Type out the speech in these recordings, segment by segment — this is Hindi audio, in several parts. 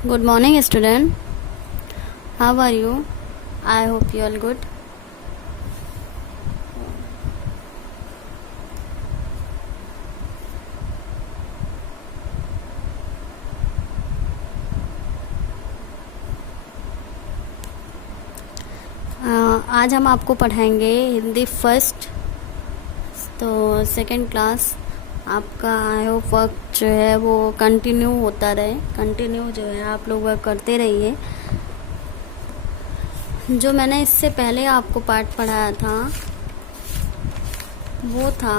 Good morning, student. How are you? I hope you are good. आज हम आपको पढ़ाएंगे हिंदी फर्स्ट तो सेकंड क्लास। आपका आई होप वर्क जो है वो कंटिन्यू होता रहे, कंटिन्यू जो है आप लोग वर्क करते रहिए। जो मैंने इससे पहले आपको पाठ पढ़ाया था वो था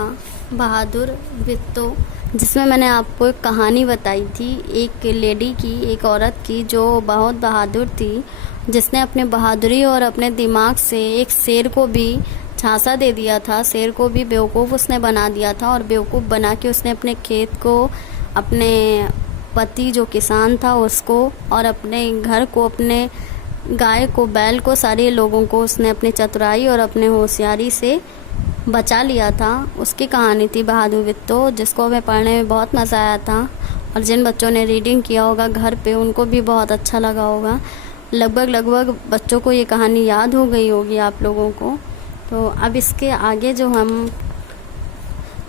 बहादुर वित्तो, जिसमें मैंने आपको एक कहानी बताई थी एक लेडी की, एक औरत की जो बहुत बहादुर थी, जिसने अपने बहादुरी और अपने दिमाग से एक शेर को भी झांसा दे दिया था, शेर को भी बेवकूफ़ उसने बना दिया था। और बेवकूफ़ बना के उसने अपने खेत को, अपने पति जो किसान था उसको, और अपने घर को, अपने गाय को, बैल को, सारे लोगों को उसने अपनी चतुराई और अपने होशियारी से बचा लिया था। उसकी कहानी थी बहादुर वित्तो, जिसको हमें पढ़ने में बहुत मज़ा आया था। और जिन बच्चों ने रीडिंग किया होगा घर पे उनको भी बहुत अच्छा लगा होगा। लगभग बच्चों को ये कहानी याद हो गई होगी आप लोगों को। तो अब इसके आगे जो हम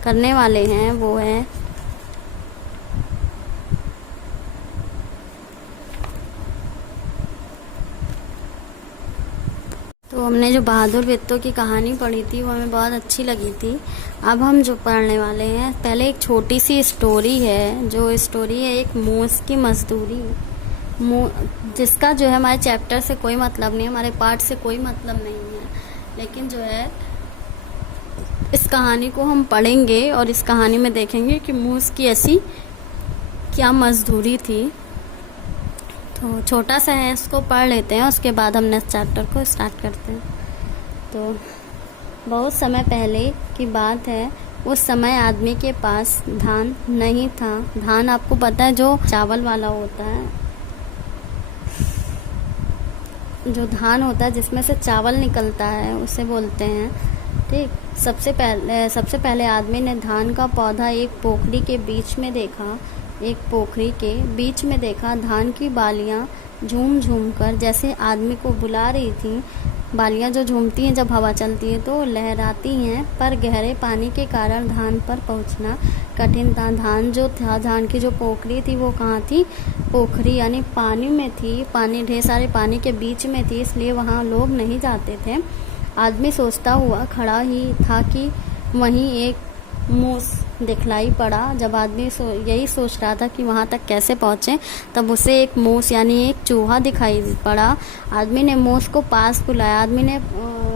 करने वाले हैं वो है तो हमने जो बहादुर वित्तो की कहानी पढ़ी थी वो हमें बहुत अच्छी लगी थी। अब हम जो पढ़ने वाले हैं, पहले एक छोटी सी स्टोरी है, जो स्टोरी है एक मूस की मजदूरी, जिसका जो है हमारे चैप्टर से कोई मतलब नहीं है, हमारे पाठ से कोई मतलब नहीं है, लेकिन जो है इस कहानी को हम पढ़ेंगे और इस कहानी में देखेंगे कि मूस की ऐसी क्या मजदूरी थी। तो छोटा सा है, इसको पढ़ लेते हैं, उसके बाद हम नेक्स्ट चैप्टर को स्टार्ट करते हैं। तो बहुत समय पहले की बात है, उस समय आदमी के पास धान नहीं था। धान आपको पता है जो चावल वाला होता है, जो धान होता है जिसमें से चावल निकलता है उसे बोलते हैं, ठीक। सबसे पहले आदमी ने धान का पौधा एक पोखरी के बीच में देखा। एक पोखरी के बीच में देखा धान की बालियां झूम झूम कर जैसे आदमी को बुला रही थी। बालियां जो झूमती हैं जब हवा चलती है तो लहराती हैं, पर गहरे पानी के कारण धान पर पहुंचना कठिन था। धान जो था, धान की जो पोखरी थी वो कहाँ थी? पोखरी यानी पानी में थी, पानी, ढेर सारे पानी के बीच में थी, इसलिए वहाँ लोग नहीं जाते थे। आदमी सोचता हुआ खड़ा ही था कि वहीं एक मूस दिखलाई पड़ा। जब आदमी यही सोच रहा था कि वहाँ तक कैसे पहुँचे, तब उसे एक मूस यानी एक चूहा दिखाई पड़ा। आदमी ने मूस को पास बुलाया, आदमी ने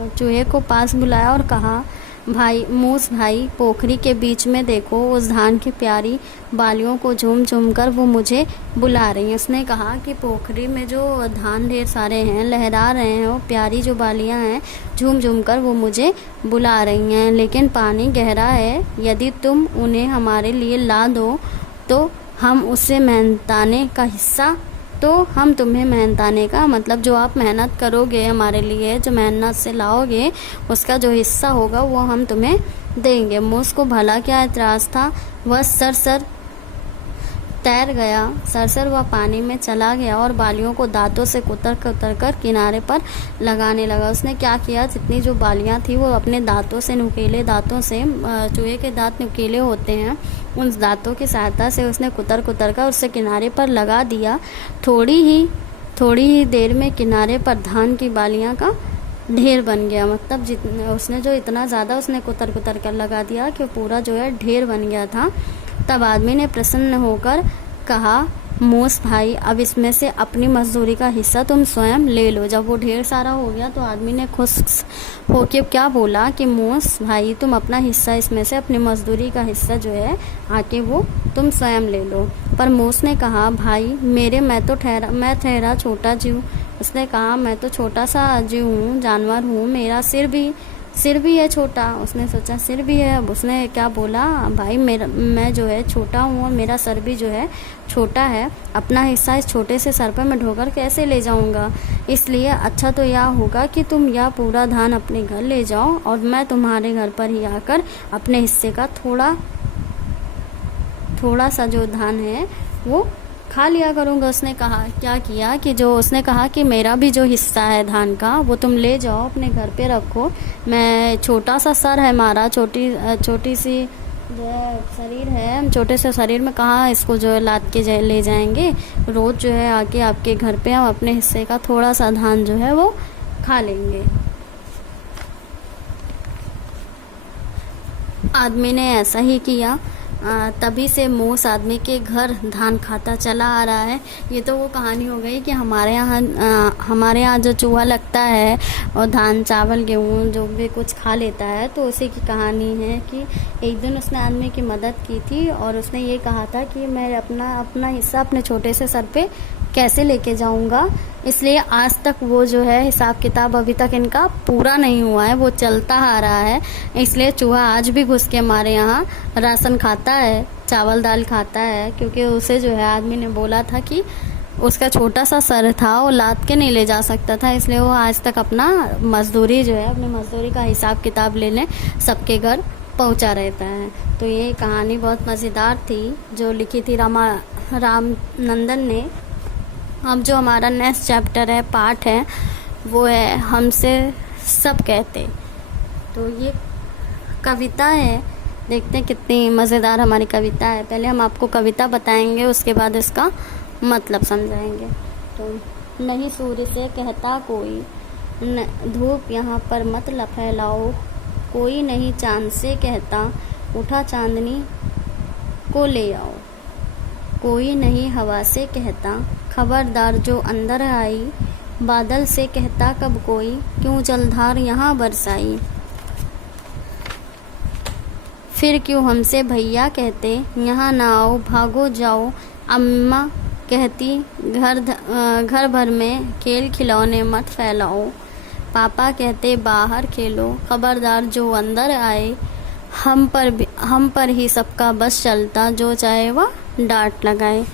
चूहे को पास बुलाया और कहा, भाई मूस भाई, पोखरी के बीच में देखो, उस धान की प्यारी बालियों को झूम झूम कर वो मुझे बुला रही हैं। उसने कहा कि पोखरी में जो धान ढेर सारे हैं, लहरा रहे हैं, वो प्यारी जो बालियां हैं झूम झूम कर वो मुझे बुला रही हैं, लेकिन पानी गहरा है, यदि तुम उन्हें हमारे लिए ला दो तो हम उससे मेहनताने का हिस्सा, तो हम तुम्हें मेहनताने का मतलब जो आप मेहनत करोगे हमारे लिए, जो मेहनत से लाओगे उसका जो हिस्सा होगा वो हम तुम्हें देंगे। मूस को भला क्या एतराज़ था, वह सरसर तैर गया, सरसर वह पानी में चला गया और बालियों को दांतों से कुतर कर किनारे पर लगाने लगा। उसने क्या किया, जितनी जो बालियां थी वो अपने दांतों से, नुकीले दांतों से, चूहे के दांत नुकीले होते हैं, उन दांतों की सहायता से उसने कुतर कर उससे किनारे पर लगा दिया। थोड़ी ही देर में किनारे पर धान की बालियां का ढेर बन गया। मतलब उसने जो इतना ज़्यादा उसने कुतर कर लगा दिया कि पूरा जो है ढेर बन गया था। तब आदमी ने प्रसन्न होकर कहा, मूस भाई, अब इसमें से अपनी मजदूरी का हिस्सा तुम स्वयं ले लो। जब वो ढेर सारा हो गया तो आदमी ने खुश होकर क्या बोला कि मूस भाई, तुम अपना हिस्सा इसमें से, अपनी मजदूरी का हिस्सा जो है आके वो तुम स्वयं ले लो। पर मूस ने कहा, भाई मैं ठहरा छोटा जीव। उसने कहा, मैं तो छोटा सा जीव हूँ, जानवर हूँ, मेरा सिर भी है छोटा। उसने सोचा सिर भी है, अब उसने क्या बोला, भाई मैं जो है छोटा हूँ और मेरा सर भी जो है छोटा है, अपना हिस्सा इस छोटे से सर पर मैं ढोकर कैसे ले जाऊँगा, इसलिए अच्छा तो यह होगा कि तुम यह पूरा धान अपने घर ले जाओ और मैं तुम्हारे घर पर ही आकर अपने हिस्से का थोड़ा सा जो धान है वो खा लिया करूँगा। उसने कहा, क्या किया कि जो उसने कहा कि मेरा भी जो हिस्सा है धान का वो तुम ले जाओ अपने घर पे रखो। मैं, छोटा सा सर है हमारा, छोटी सी जो है शरीर है, हम छोटे से शरीर में कहाँ इसको जो है लाद के ले जाएंगे। रोज़ जो है आके आपके घर पे हम अपने हिस्से का थोड़ा सा धान जो है वो खा लेंगे। आदमी ने ऐसा ही किया। तभी से मूस आदमी के घर धान खाता चला आ रहा है। ये तो वो कहानी हो गई कि हमारे यहाँ जो चूहा लगता है और धान चावल गेहूँ जो भी कुछ खा लेता है, तो उसी की कहानी है कि एक दिन उसने आदमी की मदद की थी और उसने ये कहा था कि मैं अपना हिस्सा अपने छोटे से सर पे कैसे लेके जाऊंगा। इसलिए आज तक वो जो है हिसाब किताब अभी तक इनका पूरा नहीं हुआ है, वो चलता आ रहा है। इसलिए चूहा आज भी घुस के हमारे यहाँ राशन खाता है, चावल दाल खाता है, क्योंकि उसे जो है आदमी ने बोला था कि उसका छोटा सा सर था, वो लाद के नहीं ले जा सकता था। इसलिए वो आज तक अपना मजदूरी जो है, अपनी मजदूरी का हिसाब किताब लेने सबके घर पहुंचा रहता है। तो ये कहानी बहुत मज़ेदार थी जो लिखी थी रामनंदन ने। अब जो हमारा नेक्स्ट चैप्टर है, पार्ट है, वो है हमसे सब कहते। तो ये कविता है, देखते हैं कितनी मज़ेदार हमारी कविता है। पहले हम आपको कविता बताएंगे, उसके बाद इसका मतलब समझाएंगे। तो नहीं सूर्य से कहता कोई, धूप यहाँ पर मत फैलाओ, कोई नहीं चांद से कहता उठा चांदनी को ले आओ, कोई नहीं हवा से कहता खबरदार जो अंदर आई, बादल से कहता कब कोई क्यों जलधार यहाँ बरसाई। फिर क्यों हमसे भैया कहते यहाँ ना आओ, भागो जाओ। अम्मा कहती घर भर में खेल खिलौने मत फैलाओ। पापा कहते बाहर खेलो, खबरदार जो अंदर आए। हम पर ही सबका बस चलता, जो चाहे वह डांट लगाए।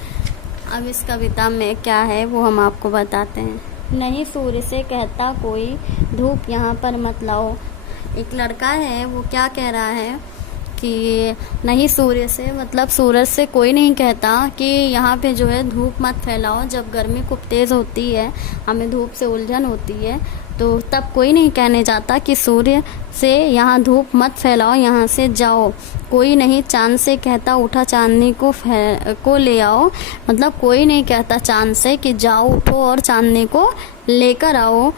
अब इस कविता में क्या है वो हम आपको बताते हैं। नहीं सूर्य से कहता कोई, धूप यहाँ पर मत लाओ। एक लड़का है, वो क्या कह रहा है कि नहीं सूर्य से, मतलब सूरज से कोई नहीं कहता कि यहाँ पे जो है धूप मत फैलाओ। जब गर्मी खूब तेज़ होती है, हमें धूप से उलझन होती है, तो तब कोई नहीं कहने जाता कि सूर्य से यहाँ धूप मत फैलाओ, यहाँ से जाओ। कोई नहीं चांद से कहता उठा चांदनी को ले आओ। मतलब कोई नहीं कहता चांद से कि जाओ उठो और चांदनी को लेकर आओ।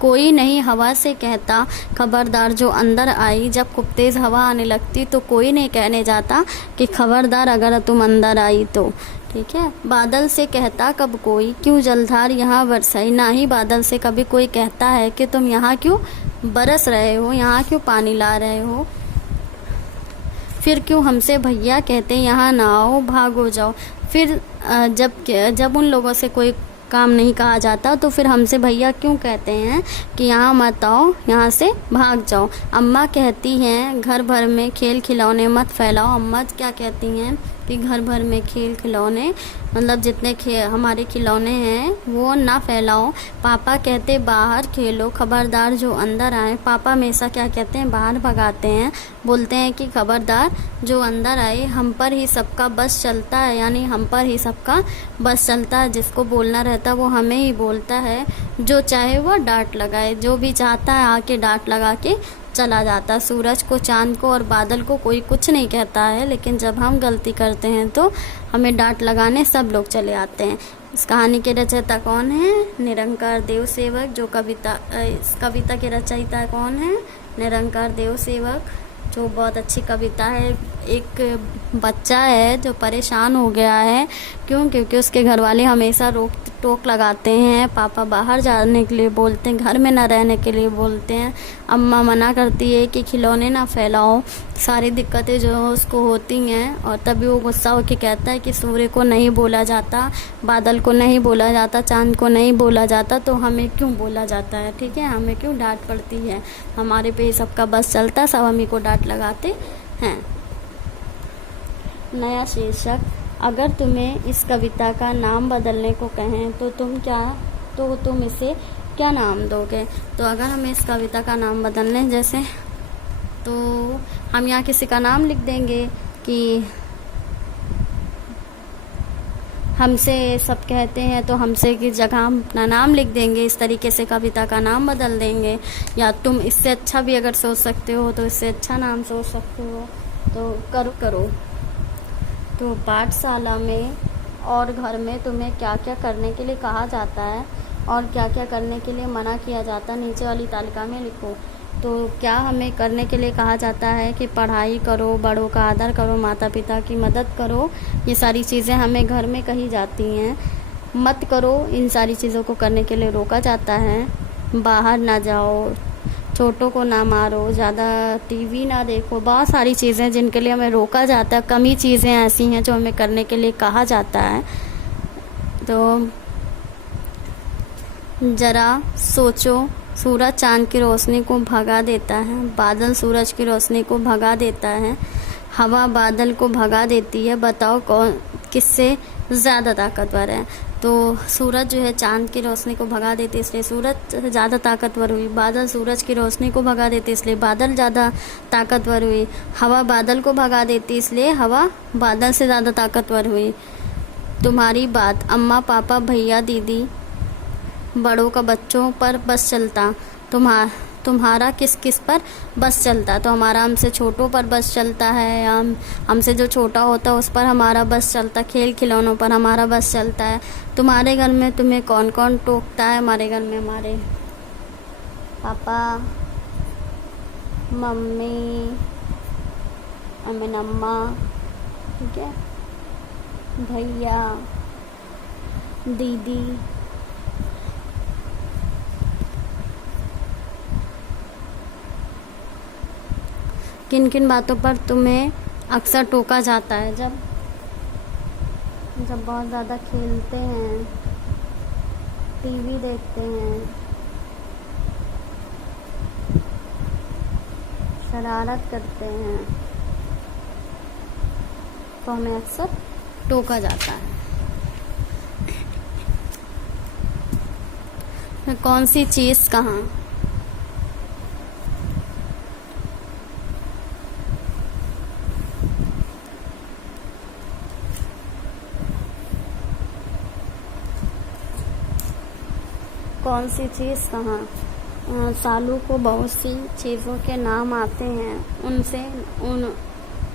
कोई नहीं हवा से कहता खबरदार जो अंदर आई। जब खूब तेज़ हवा आने लगती तो कोई नहीं कहने जाता कि खबरदार अगर तुम अंदर आई तो। ठीक है। बादल से कहता कब कोई क्यों जलधार यहाँ बरसाई। ना ही बादल से कभी कोई कहता है कि तुम यहाँ क्यों बरस रहे हो, यहाँ क्यों पानी ला रहे हो। फिर क्यों हमसे भैया कहते यहाँ ना आओ, भागो जाओ। फिर जब उन लोगों से कोई काम नहीं कहा जाता तो फिर हमसे भैया क्यों कहते हैं कि यहाँ मत आओ, यहाँ से भाग जाओ। अम्मा कहती हैं घर भर में खेल खिलौने मत फैलाओ। अम्मा क्या कहती हैं कि घर भर में खेल खिलौने, मतलब जितने हमारे खिलौने हैं वो ना फैलाओ। पापा कहते बाहर खेलो, खबरदार जो अंदर आए। पापा हमेशा क्या कहते हैं, बाहर भगाते हैं, बोलते हैं कि खबरदार जो अंदर आए। हम पर ही सबका बस चलता है, यानी हम पर ही सबका बस चलता है। जिसको बोलना रहता वो हमें ही बोलता है। जो चाहे वह डांट लगाए, जो भी चाहता है आके डांट लगा के चला जाता। सूरज को, चांद को और बादल को कोई कुछ नहीं कहता है, लेकिन जब हम गलती करते हैं तो हमें डांट लगाने सब लोग चले आते हैं। इस कहानी के रचयिता कौन है? निरंकार देव सेवक। जो इस कविता के रचयिता कौन है? निरंकार देव सेवक, जो बहुत अच्छी कविता है। एक बच्चा है जो परेशान हो गया है, क्योंकि उसके घर वाले हमेशा रोक टोक लगाते हैं। पापा बाहर जाने के लिए बोलते हैं, घर में ना रहने के लिए बोलते हैं। अम्मा मना करती है कि खिलौने ना फैलाओ। सारी दिक्कतें जो उसको होती हैं, और तभी वो गुस्सा होकर कहता है कि सूर्य को नहीं बोला जाता, बादल को नहीं बोला जाता, चांद को नहीं बोला जाता, तो हमें क्यों बोला जाता है। ठीक है, हमें क्यों डांट पड़ती है, हमारे पे सबका बस चलता है, सब हमें को डांट लगाते हैं। नया शीर्षक। अगर तुम्हें इस कविता का नाम बदलने को कहें तो तुम इसे क्या नाम दोगे। तो अगर हमें इस कविता का नाम बदलने जैसे, तो हम यहाँ किसी का नाम लिख देंगे कि हमसे सब कहते हैं तो हमसे की जगह हम अपना नाम लिख देंगे, इस तरीके से कविता का नाम बदल देंगे। या तुम इससे अच्छा भी अगर सोच सकते हो तो इससे अच्छा नाम सोच सकते हो, तो करो करो। तो पाठशाला में और घर में तुम्हें क्या क्या करने के लिए कहा जाता है और क्या क्या करने के लिए मना किया जाता है, नीचे वाली तालिका में लिखो। तो क्या हमें करने के लिए कहा जाता है कि पढ़ाई करो, बड़ों का आदर करो, माता पिता की मदद करो, ये सारी चीज़ें हमें घर में कही जाती हैं। मत करो, इन सारी चीज़ों को करने के लिए रोका जाता है। बाहर ना जाओ, छोटों को ना मारो, ज़्यादा टीवी ना देखो, बहुत सारी चीज़ें जिनके लिए हमें रोका जाता है। कम ही चीज़ें ऐसी हैं जो हमें करने के लिए कहा जाता है। तो ज़रा सोचो, सूरज चाँद की रोशनी को भगा देता है, बादल सूरज की रोशनी को भगा देता है, हवा बादल को भगा देती है, बताओ कौन किससे ज़्यादा ताकतवर है। तो सूरज जो है चाँद की रोशनी को भगा देती है, इसलिए सूरज ज़्यादा ताकतवर हुई। बादल सूरज की रोशनी को भगा देती, इसलिए बादल ज़्यादा ताकतवर हुई। हवा बादल को भगा देती, इसलिए हवा बादल से ज़्यादा ताकतवर हुई। तुम्हारी बात, अम्मा पापा भैया दीदी बड़ों का बच्चों पर बस चलता, तुम्हारा किस किस पर बस चलता। तो हमारा हमसे छोटों पर बस चलता है, या हमसे जो छोटा होता है उस पर हमारा बस चलता, खेल खिलौनों पर हमारा बस चलता है। तुम्हारे घर में तुम्हें कौन कौन टोकता है? हमारे घर में हमारे पापा, मम्मी, अमीन अम्मा, ठीक है, भैया, दीदी। किन किन बातों पर तुम्हें अक्सर टोका जाता है? जब बहुत ज़्यादा खेलते हैं, टीवी देखते हैं, शरारत करते हैं, तो हमें अक्सर टोका जाता है। कौन सी चीज़ कहाँ? कौन सी चीज़ कहाँ? सालू को बहुत सी चीज़ों के नाम आते हैं,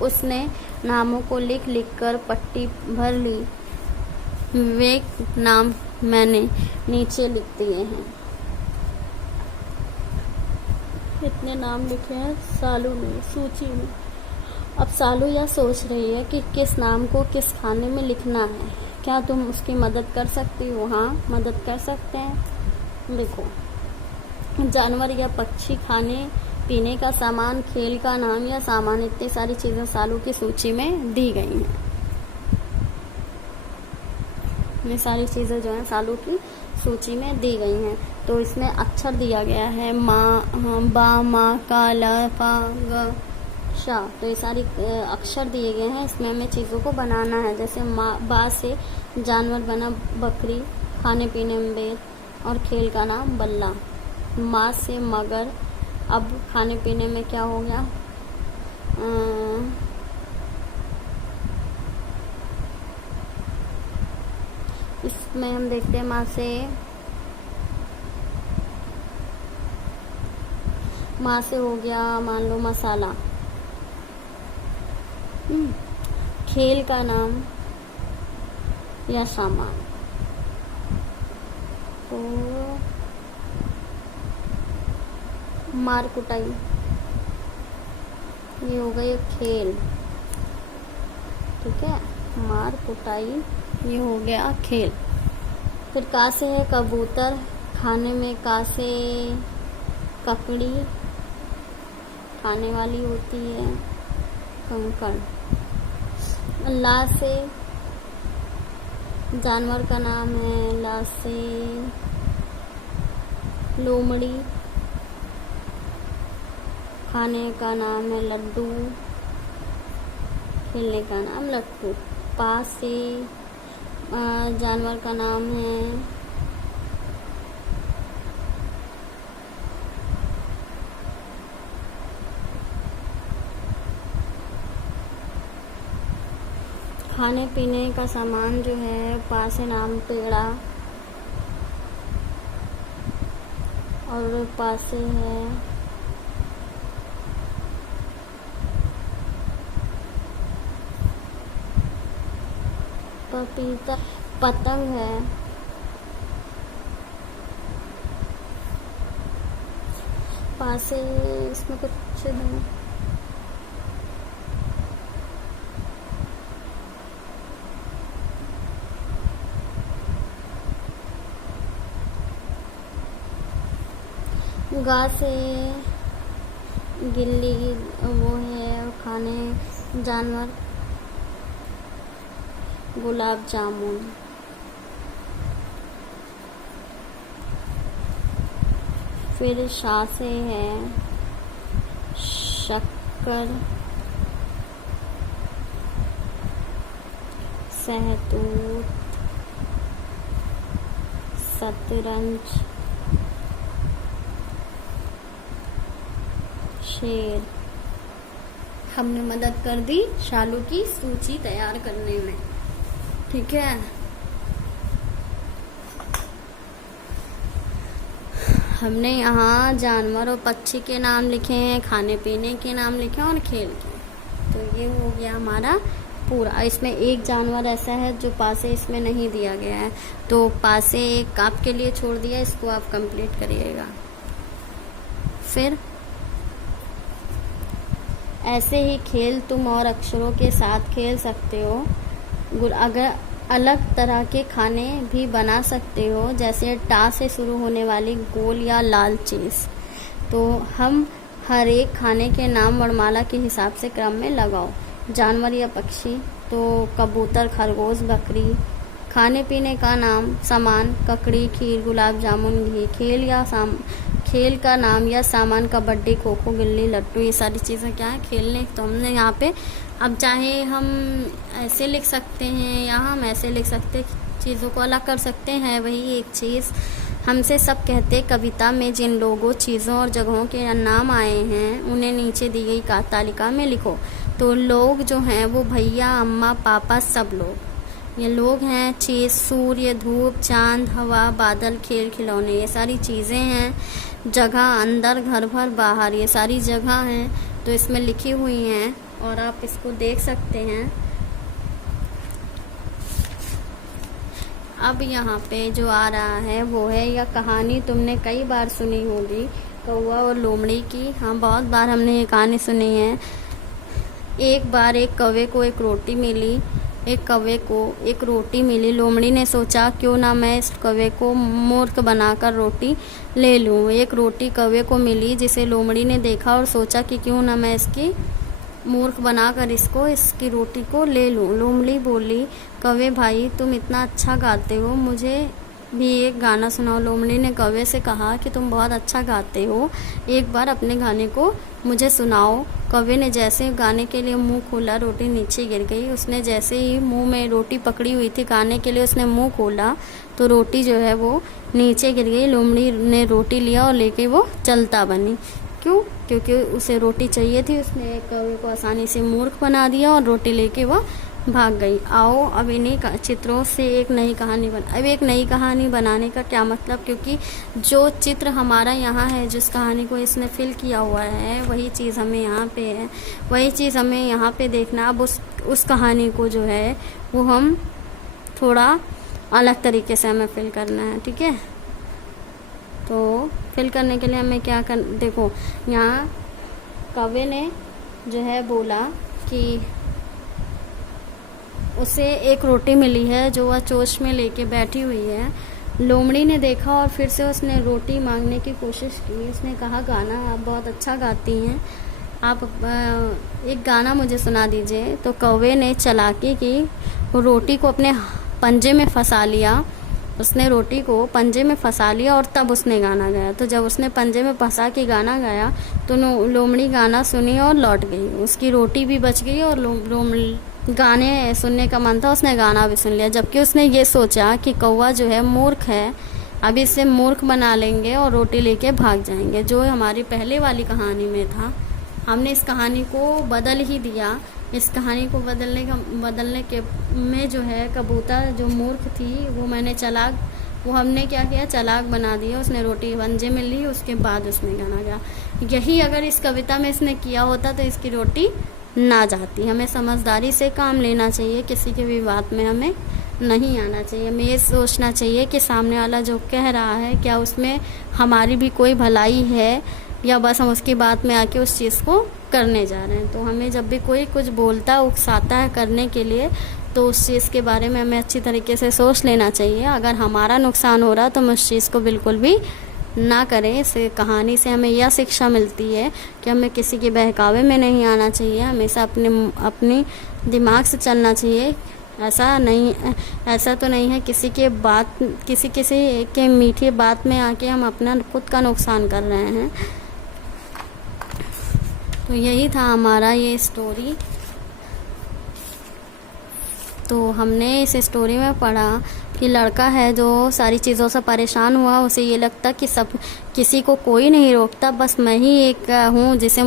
उसने नामों को लिख लिख कर पट्टी भर ली, वे नाम मैंने नीचे लिख दिए हैं। इतने नाम लिखे हैं सालू ने सूची में। अब सालू यह सोच रही है कि किस नाम को किस खाने में लिखना है। क्या तुम उसकी मदद कर सकती हो? हाँ, मदद कर सकते हैं। देखो, जानवर या पक्षी, खाने पीने का सामान, खेल का नाम या सामान, इतनी सारी चीज़ें सालू की सूची में दी गई हैं। ये सारी चीज़ें जो हैं सालू की सूची में दी गई हैं। तो इसमें अक्षर दिया गया है बा, मा, का, ल, पा, ग, शा। तो ये सारी अक्षर दिए गए हैं, इसमें हमें चीज़ों को बनाना है। जैसे बा से जानवर बना बकरी, खाने पीने में बेर, और खेल का नाम बल्ला। माँ से मगर, अब खाने पीने में क्या हो गया? इसमें हम देखते हैं माँ से हो गया मान लो मसाला। खेल का नाम या सामान, तो मार कुटाई, ये हो गई खेल, ठीक है, मार कुटाई ये हो गया खेल। फिर का से है कबूतर, खाने में का से ककड़ी, खाने वाली होती है, कंकड़। ला से जानवर का नाम है, ला से लोमड़ी, खाने का नाम है लड्डू, खेलने का नाम लट्टू। पा से जानवर का नाम है खाने पीने का सामान जो है पास है नाम पेड़ा, और पास है पपीता, पतंग है, पास से इसमें कुछ है, घास से गिल्ली वो है खाने जानवर, गुलाब जामुन, फिर शासे है शक्कर, सहतूत, शतरंज, शेर। हमने मदद कर दी शालू की सूची तैयार करने में, ठीक है। हमने यहाँ जानवर और पक्षी के नाम लिखे हैं, खाने पीने के नाम लिखे हैं और खेल के। तो ये हो गया हमारा पूरा। इसमें एक जानवर ऐसा है जो पासे इसमें नहीं दिया गया है, तो पासे एक आपके लिए छोड़ दिया, इसको आप कंप्लीट करिएगा। फिर ऐसे ही खेल तुम और अक्षरों के साथ खेल सकते हो। अगर अलग तरह के खाने भी बना सकते हो, जैसे टा से शुरू होने वाली गोल या लाल चीज़। तो हम हर एक खाने के नाम वर्णमाला के हिसाब से क्रम में लगाओ। जानवर या पक्षी तो कबूतर, खरगोश, बकरी। खाने पीने का नाम सामान ककड़ी, खीर, गुलाब जामुन, घी। खेल का नाम या सामान कबड्डी, खो खो, गिल्ली, लट्टू। ये सारी चीज़ें क्या है, खेलने। तो हमने यहाँ पे अब चाहे हम ऐसे लिख सकते हैं या हम ऐसे लिख सकते, चीज़ों को अलग कर सकते हैं। वही एक चीज़ हमसे सब कहते कविता में जिन लोगों, चीज़ों और जगहों के नाम आए हैं उन्हें नीचे दी गई तालिका में लिखो। तो लोग जो हैं वो भैया, अम्मा, पापा, सब लोग। ये लोग हैं चीज़, सूर्य, धूप, चांद, हवा, बादल, खेल, खिलौने। ये सारी चीज़ें हैं। जगह अंदर, घर भर, बाहर। ये सारी जगह हैं तो इसमें लिखी हुई हैं और आप इसको देख सकते हैं। अब यहाँ पे जो आ रहा है वो है, यह कहानी तुमने कई बार सुनी होगी, कौवा और लोमड़ी की। हाँ, बहुत बार हमने ये कहानी सुनी है। एक बार एक कौवे को एक रोटी मिली। लोमड़ी ने सोचा क्यों ना मैं इस कौवे को मूर्ख बनाकर रोटी ले लूँ। एक रोटी कौवे को मिली जिसे लोमड़ी ने देखा और सोचा कि क्यों ना मैं इसकी मूर्ख बनाकर इसकी रोटी को ले लूँ। लोमड़ी बोली, कौवे भाई तुम इतना अच्छा गाते हो, मुझे भी एक गाना सुनाओ। लोमड़ी ने कौवे से कहा कि तुम बहुत अच्छा गाते हो, एक बार अपने गाने को मुझे सुनाओ। कौवे ने जैसे गाने के लिए मुंह खोला, रोटी नीचे गिर गई। उसने जैसे ही मुंह में रोटी पकड़ी हुई थी, गाने के लिए उसने मुंह खोला तो रोटी जो है वो नीचे गिर गई। लोमड़ी ने रोटी लिया और लेके वो चलता बनी। क्यों? क्योंकि उसे रोटी चाहिए थी। उसने कौवे को आसानी से मूर्ख बना दिया और रोटी लेके वो भाग गई। आओ अब इन्हीं चित्रों से एक नई कहानी अब एक नई कहानी बनाने का क्या मतलब, क्योंकि जो चित्र हमारा यहाँ है, जिस कहानी को इसने फिल किया हुआ है, वही चीज़ हमें यहाँ पे है, वही चीज़ हमें यहाँ पे देखना। अब उस कहानी को जो है वो हम थोड़ा अलग तरीके से हमें फिल करना है, ठीक है। तो फिल करने के लिए हमें क्या देखो, यहाँ कौवे ने जो है बोला कि उसे एक रोटी मिली है जो वह चोंच में लेके बैठी हुई है। लोमड़ी ने देखा और फिर से उसने रोटी मांगने की कोशिश की। उसने कहा, गाना आप बहुत अच्छा गाती हैं, आप एक गाना मुझे सुना दीजिए। तो कौवे ने चालाकी की, रोटी को अपने पंजे में फंसा लिया। उसने रोटी को पंजे में फंसा लिया और तब उसने गाना गाया। तो जब उसने पंजे में फंसा के गाना गाया तो लोमड़ी गाना सुनी और लौट गई। उसकी रोटी भी बच गई और लोमड़ी गाने सुनने का मन था, उसने गाना भी सुन लिया। जबकि उसने ये सोचा कि कौवा जो है मूर्ख है, अभी इसे मूर्ख बना लेंगे और रोटी लेके भाग जाएंगे, जो हमारी पहले वाली कहानी में था। हमने इस कहानी को बदल ही दिया। इस कहानी को बदलने के में जो है कबूतर जो मूर्ख थी वो हमने क्या किया, चालाक बना दिया। उसने रोटी वंजे में ली, उसके बाद उसने गाना गाया। यही अगर इस कविता में इसने किया होता तो इसकी रोटी ना जाती। हमें समझदारी से काम लेना चाहिए, किसी के भी बात में हमें नहीं आना चाहिए। हमें ये सोचना चाहिए कि सामने वाला जो कह रहा है क्या उसमें हमारी भी कोई भलाई है, या बस हम उसकी बात में आके उस चीज़ को करने जा रहे हैं। तो हमें जब भी कोई कुछ बोलता है, उकसाता है करने के लिए, तो उस चीज़ के बारे में हमें अच्छी तरीके से सोच लेना चाहिए। अगर हमारा नुकसान हो रहा तो हम उस चीज़ को बिल्कुल भी ना करें। इस कहानी से हमें यह शिक्षा मिलती है कि हमें किसी के बहकावे में नहीं आना चाहिए, हमेशा अपनी दिमाग से चलना चाहिए। ऐसा तो नहीं है किसी के मीठी बात में आके हम अपना खुद का नुकसान कर रहे हैं। तो यही था हमारा ये स्टोरी। तो हमने इस स्टोरी में पढ़ा कि लड़का है जो सारी चीज़ों से परेशान हुआ, उसे ये लगता कि किसी को कोई नहीं रोकता, बस मैं ही एक हूँ जिसे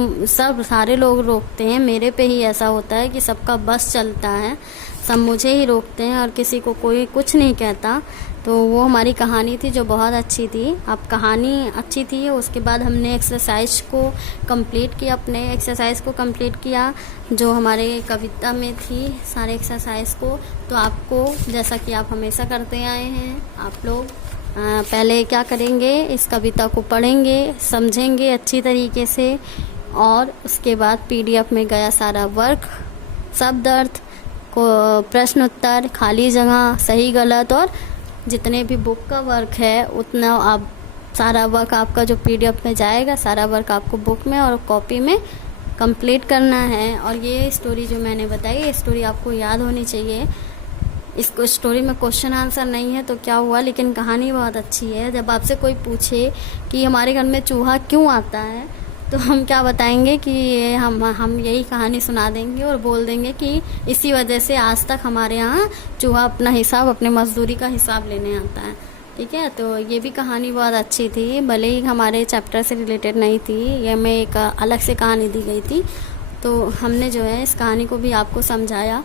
सारे लोग रोकते हैं। मेरे पे ही ऐसा होता है कि सबका बस चलता है, सब मुझे ही रोकते हैं और किसी को कोई कुछ नहीं कहता। तो वो हमारी कहानी थी जो बहुत अच्छी थी। अब कहानी अच्छी थी, उसके बाद हमने एक्सरसाइज को कंप्लीट किया जो हमारे कविता में थी, सारे एक्सरसाइज को। तो आपको, जैसा कि आप हमेशा करते आए हैं, आप लोग पहले क्या करेंगे, इस कविता को पढ़ेंगे, समझेंगे अच्छी तरीके से, और उसके बाद PDF में गया सारा वर्क, शब्द अर्थ को, प्रश्न उत्तर, खाली जगह, सही गलत, और जितने भी बुक का वर्क है उतना आप सारा वर्क आपका जो PDF में जाएगा, सारा वर्क आपको बुक में और कॉपी में कंप्लीट करना है। और ये स्टोरी जो मैंने बताई, ये स्टोरी आपको याद होनी चाहिए। इसको स्टोरी में क्वेश्चन आंसर नहीं है तो क्या हुआ, लेकिन कहानी बहुत अच्छी है। जब आपसे कोई पूछे कि हमारे घर में चूहा क्यों आता है, तो हम क्या बताएंगे कि हम यही कहानी सुना देंगे और बोल देंगे कि इसी वजह से आज तक हमारे यहाँ चूहा अपने मजदूरी का हिसाब लेने आता है। ठीक है, तो ये भी कहानी बहुत अच्छी थी, भले ही हमारे चैप्टर से रिलेटेड नहीं थी, ये में एक अलग से कहानी दी गई थी। तो हमने जो है इस कहानी को भी आपको समझाया।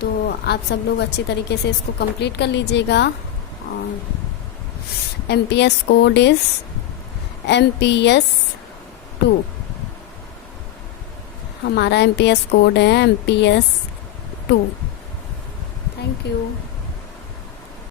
तो आप सब लोग अच्छी तरीके से इसको कंप्लीट कर लीजिएगा। और MPS कोड इज़ MPS 2, हमारा MPS कोड है MPS 2। Thank you.